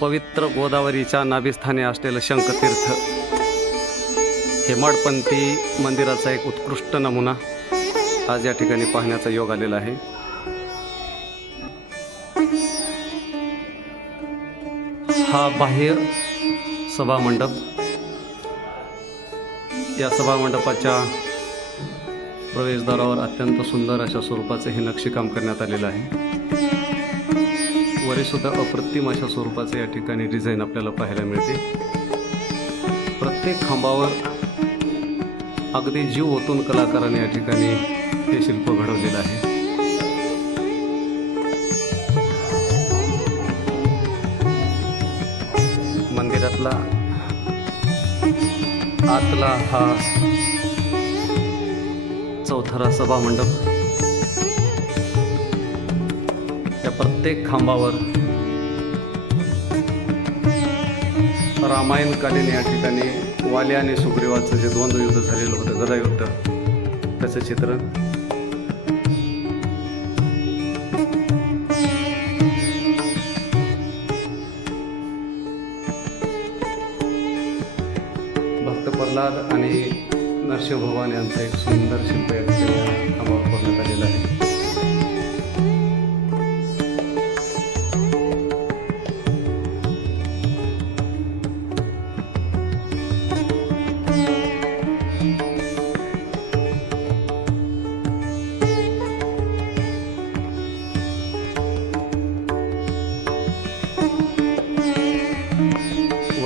पवित्र गोदावरीच्या नाभिस्थानी असलेलं शंखतीर्थ. हेमाडपंथी मंदिराचा एक उत्कृष्ट नमुना आज या ठिकाणी पाहण्याचा योग आलेला आहे. हा बाह्य सभामंडप. या सभामंडपाच्या प्रवेशद्वारावर अत्यंत सुंदर अशा स्वरूपाचं हे नक्षीकाम करण्यात आलेलं आहे. सुद्धा अप्रतिम अशा स्वरूपाचे या ठिकाणी डिझाईन आपल्याला पाहायला मिळते. प्रत्येक खांबावर अगदी जीव ओतून कलाकाराने या ठिकाणी हे शिल्प घडवलेलं आहे. मंदिरातला आतला हा चौथरा सभा त्या या प्रत्येक खांबावर. रामायणकालीन या ठिकाणी वाली आणि सुग्रीवाचं जे द्वंद्व युद्ध झालेलं होतं गदायुद्ध त्याचं चित्र भक्त प्रल्हाद आणि नरसिंह भगवान यांचं एक सुंदर शिल्प या ठिकाणी खांबावर करण्यात आलेलं आहे.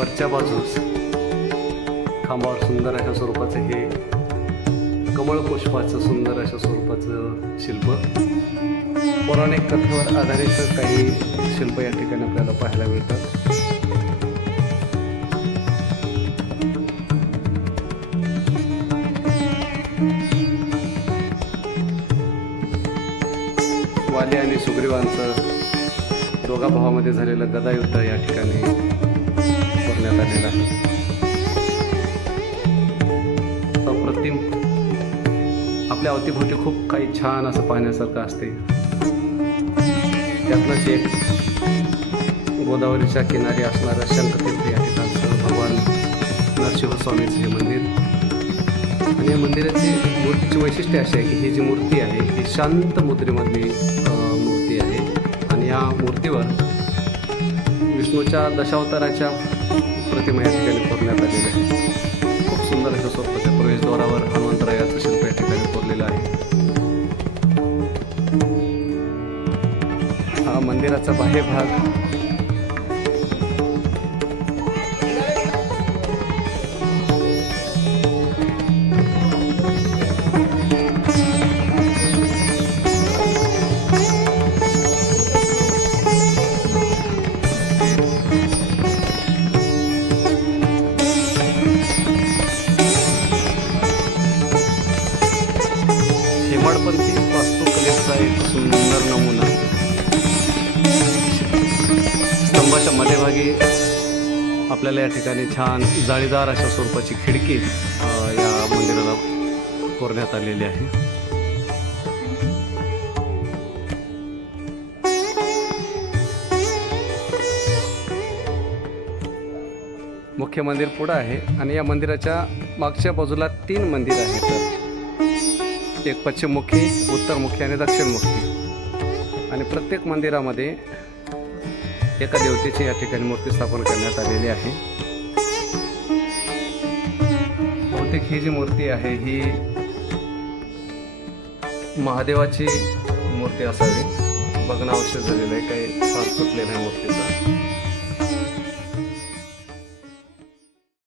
वरच्या बाजूस खांबावर सुंदर अशा स्वरूपाचं हे कमळ पुष्पाचं सुंदर अशा स्वरूपाचं शिल्प. पौराणिक कथेवर आधारित काही शिल्प या ठिकाणी आपल्याला पाहायला मिळतात. वाली आणि सुग्रीवांचं दोघा भावामध्ये झालेलं गदायुद्ध या ठिकाणी करण्यात आलेला आहे. अप्रतिम. आपल्या अवतीभोवती खूप काही छान असं पाहण्यासारखं असते. त्यातलंच एक गोदावरीच्या किनारी असणारं शंखतीर्थ या ठिकाणचं भगवान नरसिंहस्वामीचं हे मंदिर. आणि या मंदिराची मूर्तीची वैशिष्ट्य अशी आहे की ही जी मूर्ती आहे ही शांत मुद्रेमधली मूर्ती आहे. आणि या मूर्तीवर विष्णूच्या दशावताराच्या प्रतिमा या ठिकाणी कोरण्यात आलेल्या आहेत खूप सुंदर अशा स्वरूपाच्या प्रवेशद्वारावर हनुमंतरायाचं शिल्प या ठिकाणी कोरलेलं आहे. हा मंदिराचा बाह्य भाग हेमाडपंथी वास्तुकलेचा एक सुंदर नमुना. स्तंभाच्या मध्यभागी आपल्याला या ठिकाणी छान जाळीदार अशा स्वरूपाची खिडकी या मंदिराला कोरण्यात आलेली आहे. मुख्य मंदिर पुढं आहे आणि या मंदिराच्या मागच्या बाजूला तीन मंदिर आहेत. एक पश्चिममुखी उत्तरमुखी आणि दक्षिणमुखी. आणि प्रत्येक मंदिरामध्ये एका देवतेची या ठिकाणी मूर्ती स्थापन करण्यात आलेली आहे. बहुतेक ही जी मूर्ती आहे ही महादेवाची मूर्ती असावी. बघणं आवश्यक झालेलं आहे काही फार तुटलेलं आहे मूर्तीचा.